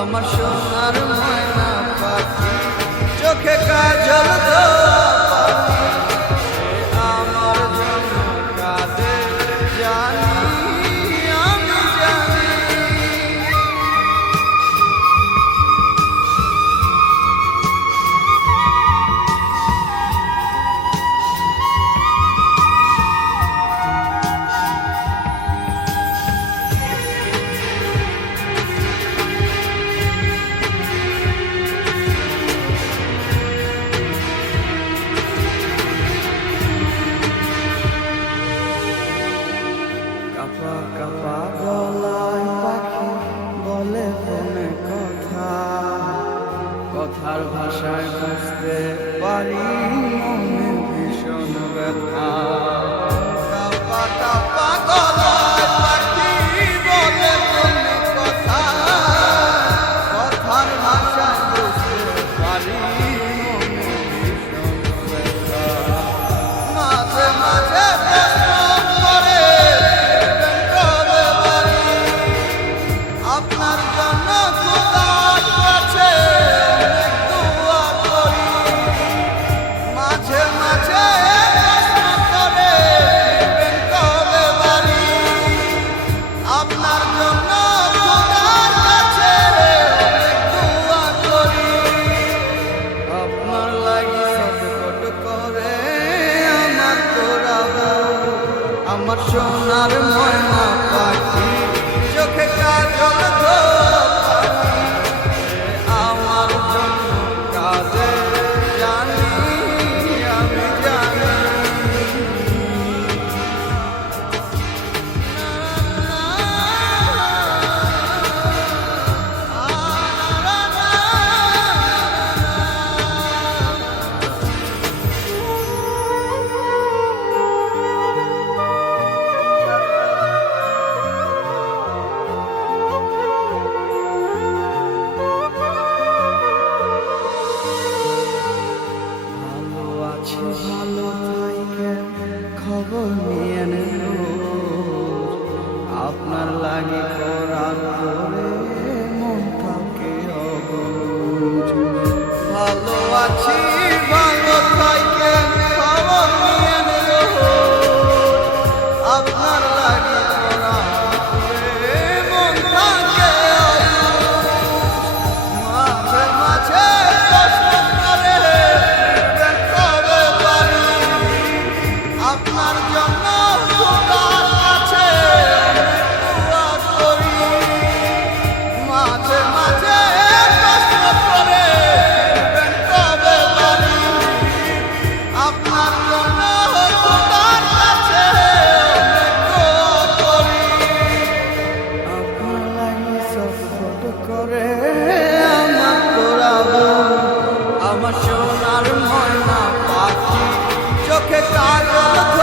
আমার সোনার ময়না পাখি চোখে কাজল আমার জন্য কাঁদে জানি আমি জানি কাপা গলায় পাখি বলে ফোনে কথা, কথার ভাষায় বুঝতে পারি মনে ভীষণ ব্যথা। কাপা কাপা গলায় পাখি বলে ফোনে কথা, কথার ভাষায় বুঝতে পারি মনে ভীষণ ব্যথা। মাঝে মাঝে আমার সোনার ময়না পাখি চোখে কাজল আমার জন্য কাঁদে জানি আমি জানি। ভালো থাইকে খবর নিয়ে নেন, আপনার লাগে করার পরে মন থাকে অবুঝ। ভালো আছি ভালো থাইকে খবর নিয়ে নেন, আপনার লাগে করার পরে মন থাকে অবুঝ। মাঝে মাঝে আপনার জন্য খোদার কাছে দোয়া করি, মাঝে মাঝে প্রশ্ন করে কবে পারি। আপনার জন্য খোদার কাছে দোয়া করি, আপনার লাগি সফট করে আমার তোরাবো। আমার সোনার ময়না পাখি চোখে কাজল